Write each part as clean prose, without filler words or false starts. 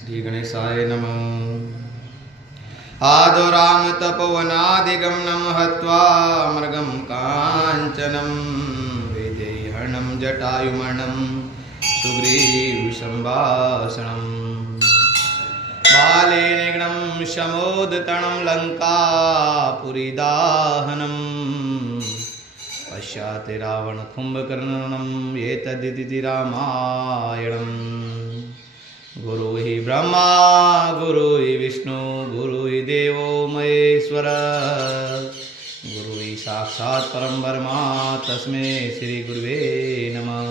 श्री गणेशाय नमः। आदो राम तपोवनादिगमनं हत्वा मृगं काञ्चनं वैदेहरणं जटायुमर्णं सुग्रीवसंभाषणं बाले निघ्नं शमोदतणं लङ्कापुरीदाहनं पश्चात् रावणकुम्भकर्णनं एतदिति रामायणम्। गुरु हि ब्रह्मा गुरु हि विष्णु गुरु हि देवो महेश्वर गुरु हि साक्षात् परं ब्रह्म तस्मै श्री गुरुवे नमः।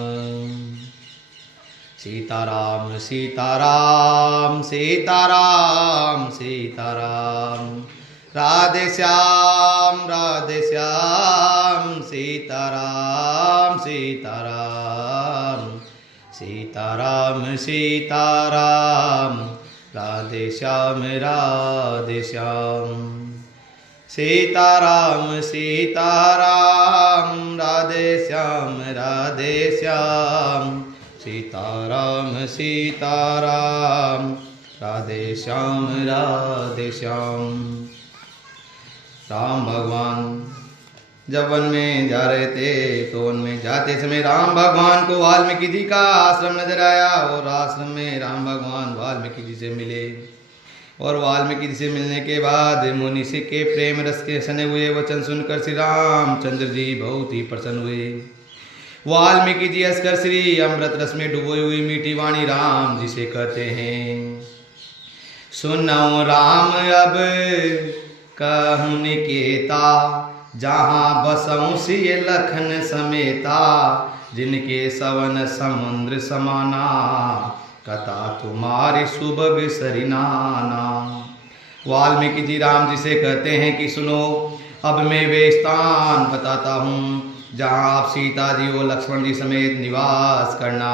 सीताराम सीताराम सीताराम सीताराम राधे श्याम सीताराम सीताराम सीताराम सीताराम राधे श्याम सीताराम सीताराम राधे श्याम सीताराम सीताराम राधे श्याम राम भगवान जब वन में जा रहे थे तो वन में जाते समय राम भगवान को वाल्मीकि जी का आश्रम नजर आया और आश्रम में राम भगवान वाल्मीकि जी से मिले और वाल्मीकि जी से मिलने के बाद मुनि से के प्रेम रस के सने हुए वचन सुनकर श्री रामचंद्र जी बहुत ही प्रसन्न हुए। वाल्मीकि जी हंसकर श्री अमृत रस में डुबोई हुई मीठी वाणी राम जी से कहते हैं, सुनो राम अब कहूँ निकेता जहाँ बसऊँ सिय लखन समेता जिनके सवन समुद्र समाना कथा तुम्हारी सुबह सरिनाना। वाल्मीकि जी राम जी से कहते हैं कि सुनो अब मैं वे स्थान बताता हूँ जहाँ आप सीता जी और लक्ष्मण जी समेत निवास करना,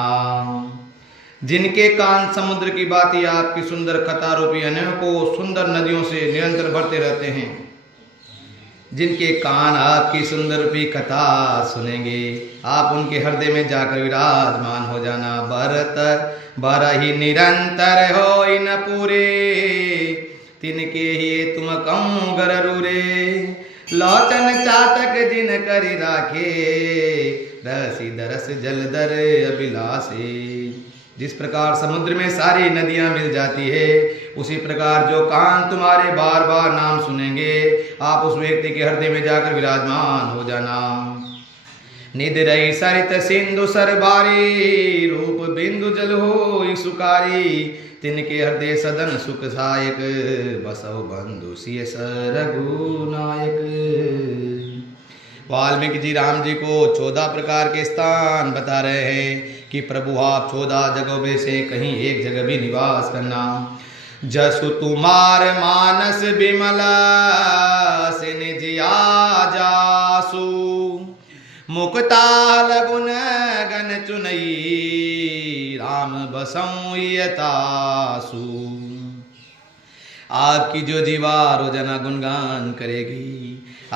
जिनके कान समुद्र की बाती आपकी सुंदर कथा रूपी अनेकों सुंदर नदियों से निरंतर बढ़ते रहते हैं, जिनके कान आपकी सुंदर रूपी कथा सुनेंगे आप उनके हृदय में जाकर विराजमान हो जाना। भरत बरहि निरंतर हो इन पूरे तिनके ही तुम कहूँ गरूरे लोचन चातक जिन करि राखे रसी दरस जलधर अभिलाषे। जिस प्रकार समुद्र में सारी नदियां मिल जाती है उसी प्रकार जो कान तुम्हारे बार बार नाम सुनेंगे आप उस व्यक्ति के हृदय में जाकर विराजमान हो जाना। निध रही सरित सिंधु सरबारी रूप बिंदु जल हो सुकारी तिनके हृदय सदन सुख सायक बसव बंधु सिय रघुनायक। वाल्मीकि जी राम जी को 14 प्रकार के स्थान बता रहे हैं कि प्रभु आप 14 जगहों में से कहीं एक जगह भी निवास करना। जसु तुम्हार मानस बिमला से निजिया जासु मुक्ता लगुन गन चुनई राम बसऊँ यतासु। आपकी जो जीवा रोजाना गुणगान करेगी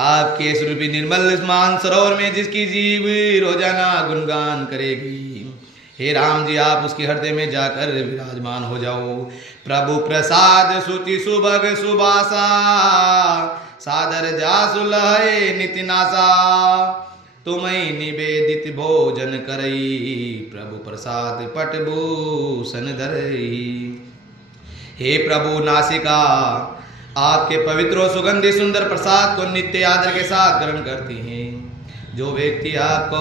आपके स्वरूपी निर्मल मान सरोवर में जिसकी जीव रोजाना गुणगान करेगी, हे राम जी आप उसके हृदय में जाकर विराजमान हो जाओ। प्रभु प्रसाद सुचि सुभग सुबासा सादर जासु लहे नितिनासा तुम्हें निवेदित भोजन करई प्रभु प्रसाद पटभूषण धरई। हे प्रभु नासिका आपके पवित्र और सुगंधी सुंदर प्रसाद को नित्य आदर के साथ ग्रहण करती हैं। जो व्यक्ति आपको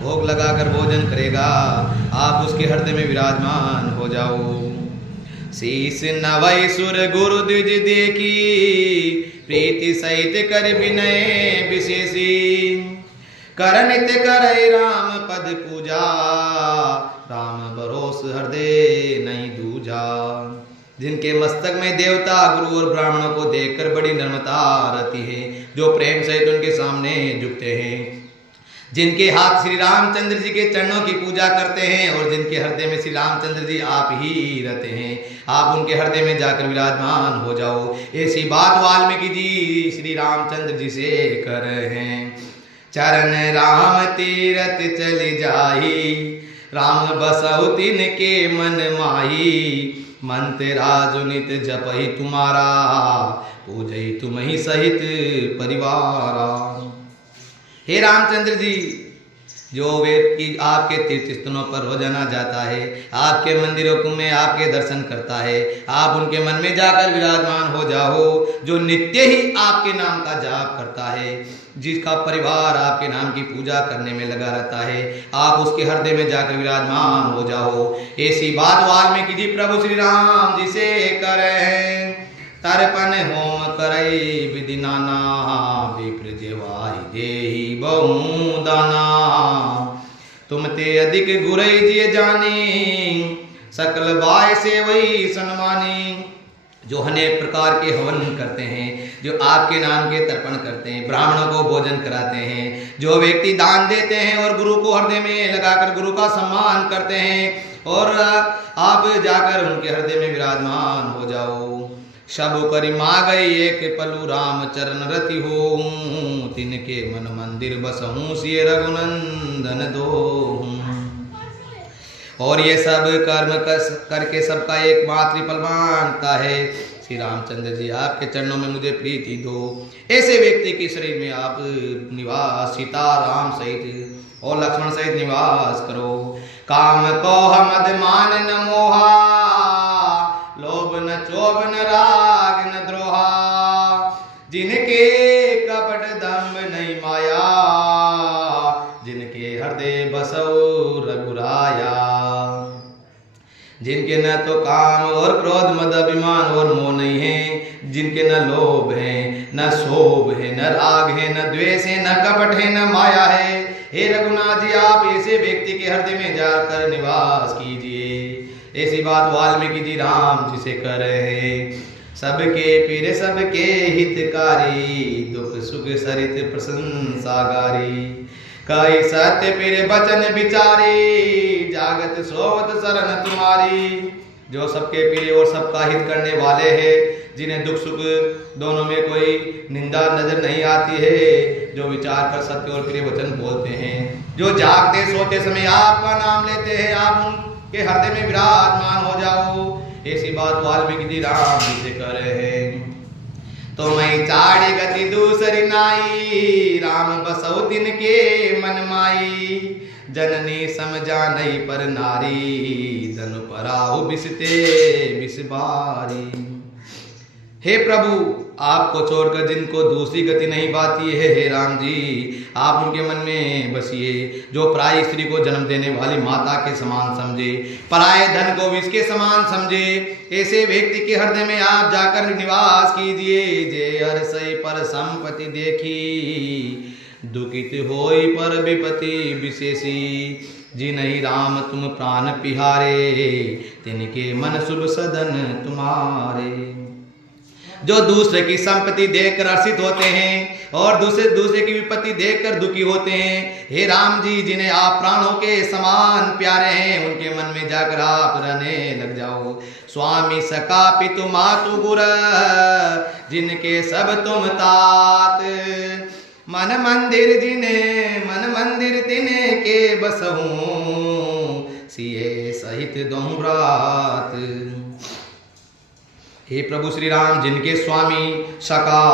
भोग लगाकर भोजन करेगा आप उसके हृदय में विराजमान हो जाओ। शीस नवै सुर गुरु द्विज देखी प्रीति सहित कर विनय विशेषी कर नित्य करे राम पद पूजा राम भरोस हृदय नहीं दूजा। जिनके मस्तक में देवता गुरु और ब्राह्मणों को देखकर बड़ी नम्रता रहती है, जो प्रेम सहित उनके सामने झुकते हैं, जिनके हाथ श्री रामचंद्र जी के चरणों की पूजा करते हैं और जिनके हृदय में श्री रामचंद्र जी आप ही रहते हैं आप उनके हृदय में जाकर विराजमान हो जाओ। ऐसी बात वाल्मीकि जी श्री रामचंद्र जी से कर रहे हैं। चरण राम तीरथ चली जाही राम बसहु तिनके मन माही, मन तेरा जो नित जपहि तुम्हारा, पूजहि तुम ही सहित परिवारा। हे रामचंद्र जी, जो व्यक्ति आपके तीर्थ स्थलों पर रोजाना जाता है, आपके मंदिरों में आपके दर्शन करता है, आप उनके मन में जाकर विराजमान हो जाओ। जो नित्य ही आपके नाम का जाप करता है, जिसका परिवार आपके नाम की पूजा करने में लगा रहता है, आप उसके हृदय में जाकर विराजमान हो जाओ। ऐसी बात वाल्मीकि जी प्रभु श्री राम जी से करे। तर्पण होम करई विधि नाना, विप्र जेवाई देहि बहु दाना। तुम ते अधिक गुरई जिय जानी, सकल बाय से वही सन्मानी। जो अनेक प्रकार के हवन करते हैं, जो आपके नाम के तर्पण करते हैं, ब्राह्मणों को भोजन कराते हैं, जो व्यक्ति दान देते हैं और गुरु को हृदय में लगाकर गुरु का सम्मान करते हैं, और आप जाकर उनके हृदय में विराजमान हो जाओ। शबु करि मागई एक पलु, राम चरण रति हो, तिनके मन मंदिर बसहूँ सिय रघुनंदन दो। और ये सब कर्म करके सबका एकमात्र फल मांगता है। श्री रामचंद्र जी, आपके चरणों में मुझे प्रीति दो। ऐसे व्यक्ति के शरीर में आप निवास सीता राम सहित और लक्ष्मण सहित निवास करो। काम कोह मद मान न मोहा, लोभ न चोभ न राग न द्रोहा। जिनके कपट दम्भ नहीं माया, जिनके हृदय बसो रघुराया। जिनके न तो काम और क्रोध मद अभिमान और मोह नहीं है, जिनके न लोभ है न शोभ है न राग है न द्वेष है न कपट है न माया है। हे रघुनाथ जी, आप ऐसे व्यक्ति के हृदय में जाकर निवास कीजिए। ऐसी बात वाल्मीकि जी राम जी से कर रहे हैं। सबके पीर सबके हितकारी, दुख सुख सरित प्रशंसागारी। कई सत्य पीर बचन विचारी, जागत सोवत शरण तुम्हारी। जो सबके पीर और सबका हित करने वाले हैं, जिन्हें दुख सुख दोनों में कोई निंदा नजर नहीं आती है, जो विचार कर सत्य और प्रिय वचन बोलते हैं, जो जागते सोते समय आपका नाम लेते हैं, आप उनके हृदय में विराजमान हो जाओ। ऐसी बात वाल्मीकि जी राम जी से कर रहे हैं। तो मैं चाड़ी गति दूसरी नाई, राम बसौ तिनके मन माई। जननी समझा नहीं पर नारी, धनु पराहु बिसते बिसबारी। हे प्रभु, आपको छोड़कर जिनको दूसरी गति नहीं पाती है, हे राम जी, आप उनके मन में बसिए। जो पराई स्त्री को जन्म देने वाली माता के समान समझे, पराये धन को विष के समान समझे, ऐसे व्यक्ति के हृदय में आप जाकर निवास कीजिए। जे हर्षै पर संपत्ति देखी, दुखित होई पर विपत्ति विशेषी। जिन्हि राम तुम प्राण पिहारे, तिनके मन शुभ सदन तुम्हारे। जो दूसरे की संपत्ति देखकर हर्षित होते हैं और दूसरे की विपत्ति देखकर दुखी होते हैं, हे राम जी, जिन्हें आप प्राणों के समान प्यारे हैं, उनके मन में जाकर आप रहने लग जाओ। स्वामी सका पितु मातु गुर, जिनके सब तुम तात। मन मंदिर तिने के बसहूँ, सिए सहित दोहरात। हे प्रभु श्री राम, जिनके स्वामी सका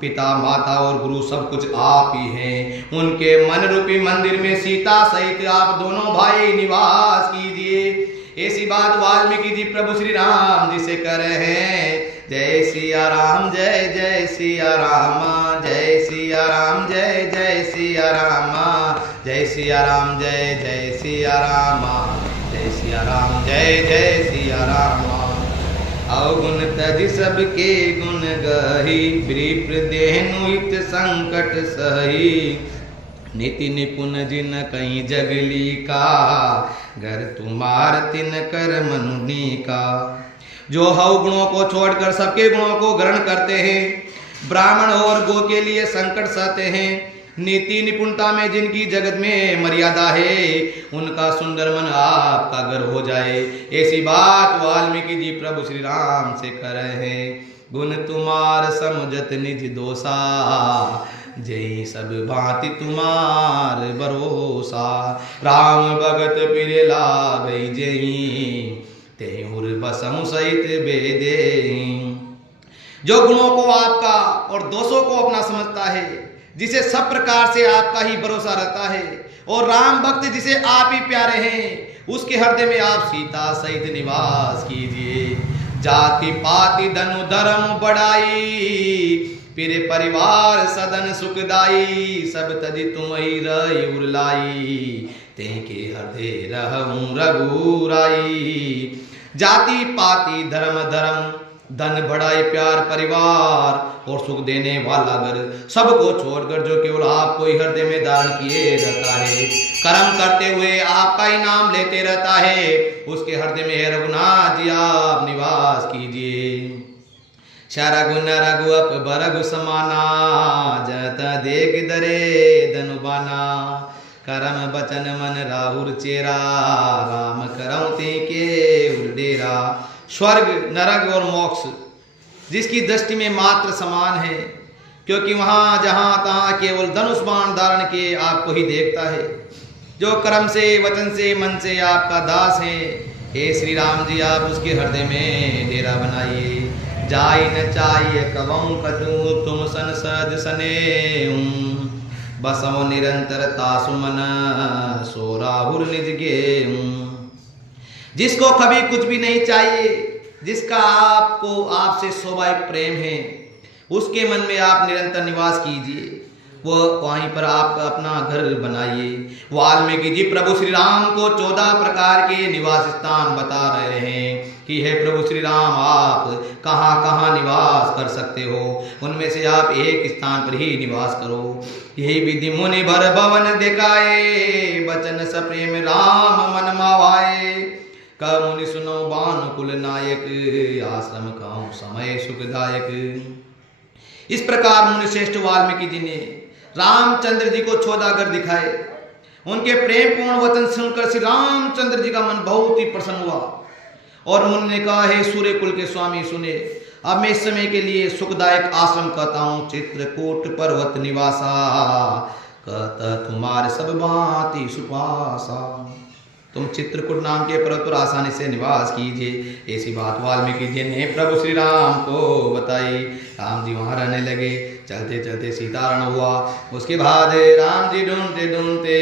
पिता माता और गुरु सब कुछ आप ही हैं, उनके मन रूपी मंदिर में सीता सहित आप दोनों भाई निवास कीजिए। ऐसी बात वाल्मीकि जी प्रभु श्री राम जी से कर रहे हैं। जय सिया राम, जय जय सिया राम, जय सिया राम, जय जय सिया राम, जय सिया राम, जय जय सिया राम, जय सिया राम, जय जय सिया राम। अवगुण तज सबके गुण गही, विप्र देहनु हित संकट सही। नीति निपुण जिन कहीं जगली का, घर तुम्हार तिन कर मनुनी का। जो अवगुणों को छोड़कर सबके गुणों को ग्रहण करते हैं, ब्राह्मण और गो के लिए संकट सहते हैं, नीति निपुणता में जिनकी जगत में मर्यादा है, उनका सुंदर मन आपका घर हो जाए। ऐसी बात वाल्मीकि जी प्रभु श्री राम से कर रहे हैं। गुण तुम्हार समुझत निज दोषा, जय सब भांति तुम्हार भरोसा। राम भगत पिरे लागई जही, तेहुर बसहु सहित बेदे। जो गुणों को आपका और दोषों को अपना समझता है, जिसे सब प्रकार से आपका ही भरोसा रहता है, और राम भक्त जिसे आप ही प्यारे हैं, उसके हृदय में आप सीता सहित निवास कीजिए। जाति पाति धनु धर्म बढ़ाई, फिर परिवार सदन सुखदाई। सब तजी तुम ही रही उरलाई, तेके हृदय रहूं रघुराई। जाति पाति धर्म धर्म धन बढ़ाए प्यार परिवार और सुख देने वाला घर, सबको छोड़कर जो केवल आपको ही हृदय में धारण किए रहता है, कर्म करते हुए आपका ही नाम लेते रहता है, उसके हृदय में रघुनाथ जी आप निवास कीजिए। शरगुन रघु अप बरगु समाना, जत देख दरे धनुबाना। करम बचन मन राहुर चेरा, राम करम ते के उर्डेरा। स्वर्ग नरक और मोक्ष जिसकी दृष्टि में मात्र समान है, क्योंकि वहाँ जहाँ तहाँ केवल धनुष बाण धारण के आपको ही देखता है। जो कर्म से वचन से मन से आपका दास है, हे श्री राम जी आप उसके हृदय में डेरा बनाइए। जाई न चाहिए कवं कछु, तुम सन सज सने। बसो निरंतर तासु मन, सो राहुल निज गे। जिसको कभी कुछ भी नहीं चाहिए, जिसका आपको आपसे स्वाभाविक प्रेम है, उसके मन में आप निरंतर निवास कीजिए। वो वहीं पर आप अपना घर बनाइए। वाल्मीकि जी प्रभु श्री राम को 14 प्रकार के निवास स्थान बता रहे हैं कि हे प्रभु श्री राम आप कहाँ कहाँ निवास कर सकते हो, उनमें से आप एक स्थान पर ही निवास करो। यही विधि मुनि भर भवन दिखाए, बचन स प्रेम राम मन मावाए। मुनि सुनो बानुकुल नायक, आश्रम कहूँ समय सुखदायक। इस प्रकार मुनि श्रेष्ठ वाल्मीकि जी ने रामचंद्र जी को 14 घर दिखाए। उनके प्रेम पूर्ण वचन सुनकर श्री रामचंद्र जी का मन बहुत ही प्रसन्न हुआ, और मुनि ने कहा हे सूर्य कुल के स्वामी सुने, अब मैं इस समय के लिए सुखदायक आश्रम कहता हूँ। चित्रकूट पर्वत निवासा, कहता तुम्हारे सब भांति सुपासा। तुम चित्रकूट नाम के पर्वत पर आसानी से निवास कीजिए। ऐसी बात वाल्मीकि जी ने प्रभु श्री राम को बताई। राम जी वहाँ रहने लगे। चलते चलते सीतारण हुआ। उसके बाद राम जी ढूंढते ढूंढते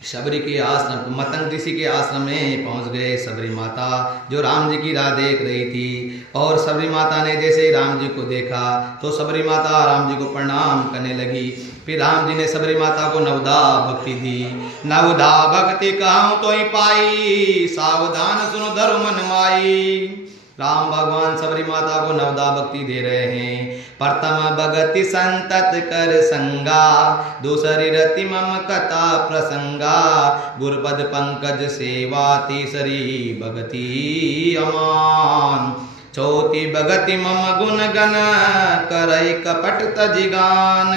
शबरी के आश्रम मतंग ऋषि के आश्रम में पहुंच गए। शबरी माता जो राम जी की राह देख रही थी, और शबरी माता ने जैसे ही राम जी को देखा तो शबरी माता राम जी को प्रणाम करने लगी। फिर राम जी ने शबरी माता को नवदा भक्ति दी। नवदा भक्ति कहूँ तो ही पाई, सावधान सुनो धर्म मन माई। राम भगवान शबरी माता को नवदा भक्ति दे रहे हैं। प्रथम भगति संतत कर संगा, दूसरी रति मम कथा प्रसंगा। गुरुपद पंकज सेवा, तीसरी भगति अमान। चौथी भगति मम गुण गण, करई कपट तजिगान।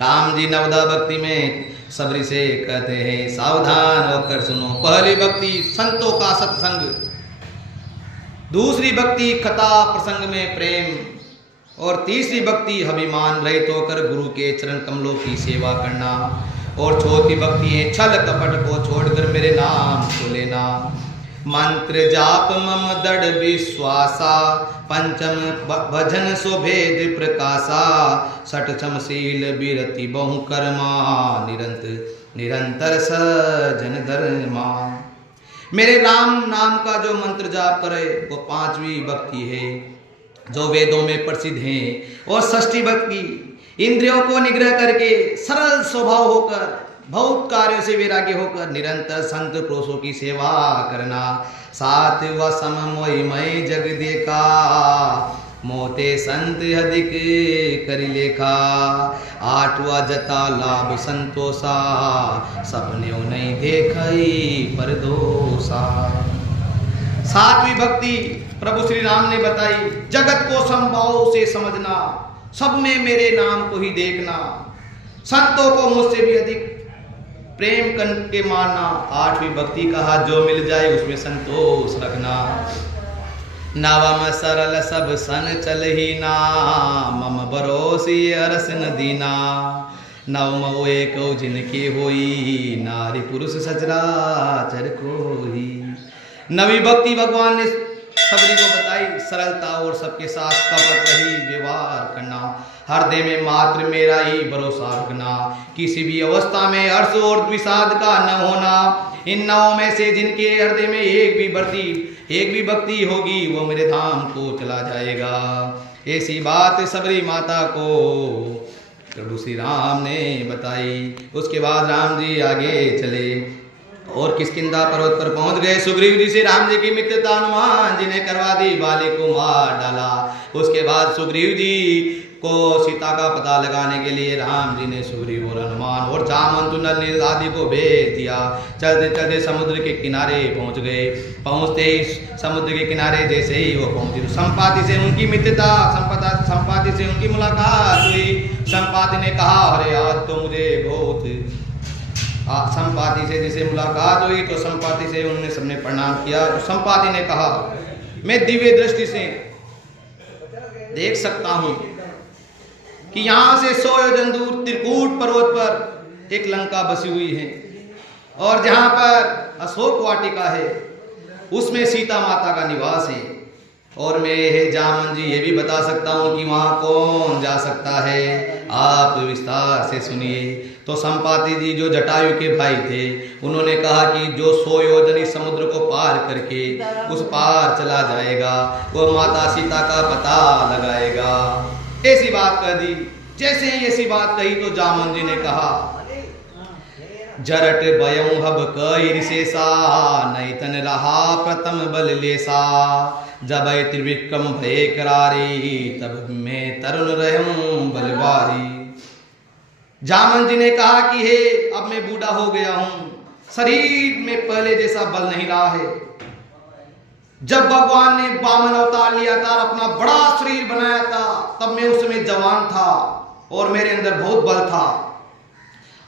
राम जी नवदा भक्ति में शबरी से कहते हैं सावधान होकर सुनो। पहली भक्ति संतों का सत्संग, दूसरी भक्ति कथा प्रसंग में प्रेम, और तीसरी भक्ति अभिमान रहित होकर गुरु के चरण कमलों की सेवा करना, और चौथी भक्ति है छल कपट को छोड़कर मेरे नाम को लेना। मंत्र जाप मम दृढ़ विश्वासा, पंचम भजन सुभेद प्रकाशा। षठम शील विरति बहु कर्मा, निरंतर सजन धर्मा। मेरे राम नाम का जो मंत्र जाप करे वो 5वीं भक्ति है जो वेदों में प्रसिद्ध है। और षष्ठी भक्ति इंद्रियों को निग्रह करके सरल स्वभाव होकर बहुत कार्यों से वैराग्य होकर निरंतर संत पुरुषों की सेवा करना। 7वां सम मोहि मय जग देखा, मोते संत अधिक करि लेखा। 8वां जता लाभ संतोषा, सपने नहीं देखई पर दोषा। 7वीं भक्ति प्रभु श्री राम ने बताई, जगत को समभाव से समझना, सब में मेरे नाम को ही देखना, संतों को मुझसे भी अधिक प्रेम करके मानना। 8वीं भक्ति कहा जो मिल जाए उसमें संतोष रखना। नवम सरल सब सन चलही ना, मम भरोसी अरस न दीना। नवम एक जिनके होई, नारी पुरुष सचराचर कोई। नवी भक्ति भगवान ने सबरी को बताई, सरलता और सबके साथ कपट रही व्यवहार करना, हृदय में मात्र मेरा ही भरोसा रखना, किसी भी अवस्था में हर्ष और विषाद का न होना। इन नौ में से जिनके हृदय में एक भी भक्ति होगी, वो मेरे धाम को चला जाएगा। ऐसी बात सबरी माता को प्रभु श्री राम ने बताई। उसके बाद राम जी आगे चले और किष्किंधा पर्वत पर पहुंच गए। सुग्रीव जी से राम जी की मित्रता हनुमान जी ने करवा दी, बाली को मार डाला। उसके बाद सुग्रीव जी को सीता का पता लगाने के लिए राम जी ने सुग्रीव और हनुमान और जामवंत नल नील आदि को भेज दिया। चलते चलते समुद्र के किनारे पहुंच गए। पहुंचते ही समुद्र के किनारे जैसे ही वो पहुंचे तो संपाति से उनकी मित्रता, संपाति से उनकी मुलाकात हुई। संपाति ने कहा, अरे आज तो मुझे बहुत संपाति से जैसे मुलाकात हुई तो संपाति से उन्होंने सबने प्रणाम किया। तो संपाति ने कहा, मैं दिव्य दृष्टि से देख सकता हूं कि यहाँ से 100 योजन दूर त्रिकूट पर्वत पर एक लंका बसी हुई है और जहाँ पर अशोक वाटिका है उसमें सीता माता का निवास है। और मैं हे जामन जी ये भी बता सकता हूँ कि वहाँ कौन जा सकता है, आप विस्तार से सुनिए। तो संपाति जी जो जटायु के भाई थे उन्होंने कहा कि जो 100 योजन इस समुद्र को पार करके उस पार चला जाएगा वो माता सीता का पता लगाएगा। ऐसी बात कह दी। जैसे ही ऐसी बात कही तो जामन जी ने कहा, जरट बयऊ हब कई रिशेषा, नहीं तन रहा प्रथम बल लेसा। जब त्रिविक्रम भय करारी, तब मैं तरुण रहूं बलवारी। जामन जी ने कहा कि हे अब मैं बूढ़ा हो गया हूं, शरीर में पहले जैसा बल नहीं रहा है। जब भगवान ने वामन अवतार लिया था, अपना बड़ा शरीर बनाया था, तब मैं उस समय जवान था और मेरे अंदर बहुत बल था।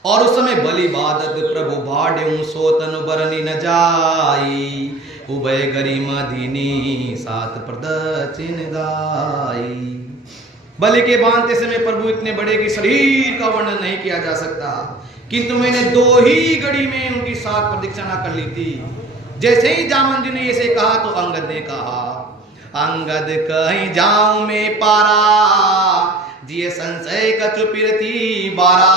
और उस समय बलि बादत प्रभु भाड्यू सो तनु बरनी न जाई। उभय गरिमा दीनी सात प्रदचिन गाई। बलि के बांधते समय प्रभु इतने बड़े कि शरीर का वर्णन नहीं किया जा सकता, किंतु मैंने 2 ही घड़ी में उनकी 7 प्रदक्षिणा कर ली थी। जैसे ही जामन जी ने ऐसे कहा तो अंगद ने कहा, अंगद कहीं जाऊं मैं पारा, जिये संशय कछु पिरती बारा।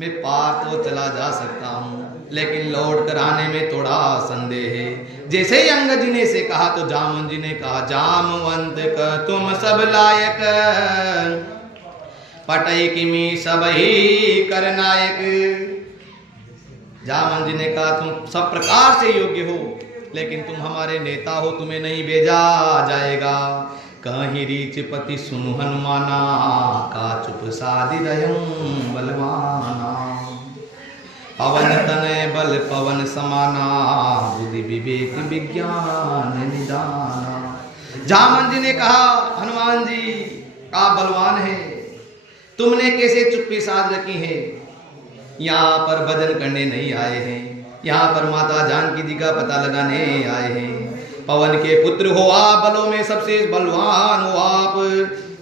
मैं पार तो चला जा सकता हूं लेकिन लौट कर आने में थोड़ा संदेह है। जैसे ही अंगद जी ने इसे कहा तो जामन जी ने कहा, जामवंत का तुम सब लायक, पटई किमी सब ही कर नायक। जामन जी ने कहा, तुम सब प्रकार से योग्य हो लेकिन तुम हमारे नेता हो, तुम्हें नहीं भेजा जाएगा। कहीं रीच पति सुनु हनुमाना, का चुप साधि रहूं बलवाना। पवन तनय बल पवन समाना, बुद्धि विवेक विज्ञान निदाना। जामन जी ने कहा, हनुमान जी आप बलवान हैं, तुमने कैसे चुप्पी साध रखी है? यहाँ पर भजन करने नहीं आए हैं, यहाँ पर माता जानकी जी का पता लगाने आए हैं। पवन के पुत्र हो आप, बलों में सबसे बलवान हो आप,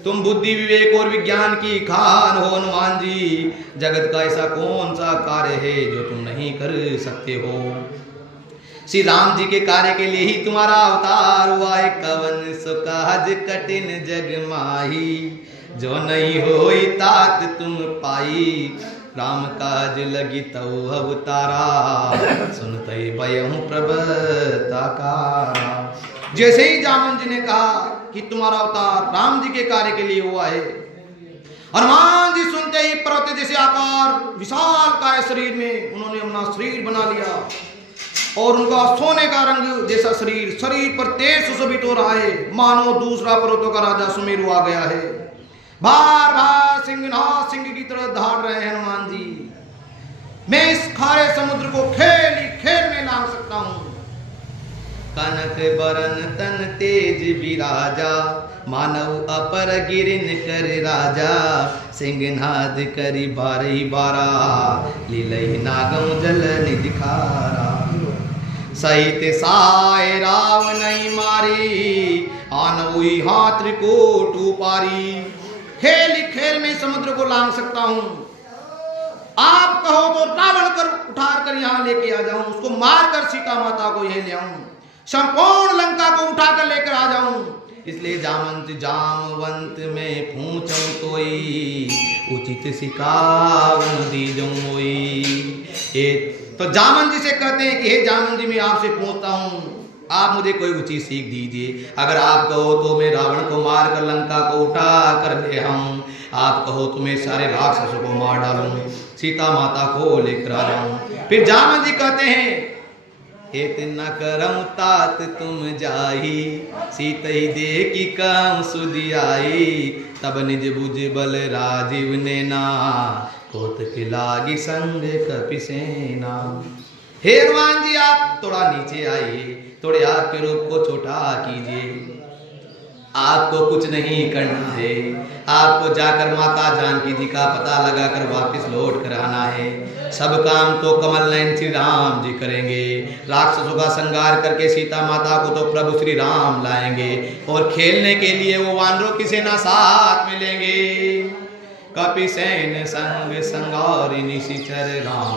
तुम बुद्धि विवेक और विज्ञान की खान हो हनुमान जी। जगत का ऐसा कौन सा कार्य है जो तुम नहीं कर सकते हो? श्री राम जी के कार्य के लिए ही तुम्हारा अवतार हुआ है। कवन सो काज कठिन जग माही, जो नहीं होई तात तुम पाई। राम काज लगी तऊ अवतारा, सुनते भयहु प्रभताकारा। जैसे ही जामन जी ने कहा कि तुम्हारा अवतार राम जी के कार्य के लिए हुआ है, हनुमान जी सुनते ही पर्वत जैसे आकार विशाल काय शरीर में उन्होंने अपना शरीर बना लिया और उनका सोने का रंग जैसा शरीर पर तेज सुशोभित हो रहा है, मानो दूसरा पर्वतों का राजा सुमेरु आ गया है। बार बार सिंहनाद सिंह की तरह दहाड़ रहे हैं हनुमान जी। मैं इस खारे समुद्र को खेल में लांग सकता हूं। कनक बरन तन तेज विराजा, मानव अपर गिरिन कर राजा। सिंहनाद करी बारही बारा, लीलई नागम जल निधिखारा। सहित साय राव नहीं मारी, आन हुई हाथ त्रिकूट पारी। खेल ही खेल में समुद्र को लांग सकता हूं। आप कहो तो रावण कर उठार कर यहां लेके आ जाऊं, उसको मारकर सीता माता को यह ले आऊं, संपूर्ण लंका को उठाकर लेकर आ जाऊं। इसलिए जामंत जामवंत में पूछूं तोई, उचित सिकावन दीजऊं मोई। ये तो जामन जी से कहते हैं कि हे जामन जी, मैं आपसे पूछता हूं, आप मुझे कोई उचित सीख दीजिए। अगर आप कहो तो मैं रावण को मार कर लंका को उठा कर ले आऊं, आप कहो तो मैं सारे राक्षसों को मार डालूं, सीता माता को लेकर आ जाऊं। फिर जामन जी कहते हैं, इतना करम तात तुम जाही, सीतई देखी काम सुधि आई। तब निज बुझ बल राजीव ने ना, कोत के लागी संग कपिसेना। हे हनुमान जी, आप थोड़ा नीचे आइए, थोड़े आपके रूप को छोटा कीजिए। आपको कुछ नहीं करना है, आपको जाकर माता जानकी जी का पता लगाकर वापस लौट कर आना है। सब काम तो कमल नयन श्री राम जी करेंगे। राक्षसों का संहार करके सीता माता को तो प्रभु श्री राम लाएंगे, और खेलने के लिए वो वानरों की सेना साथ मिलेंगे। कपिसेन संग संगारि निशिचर राम।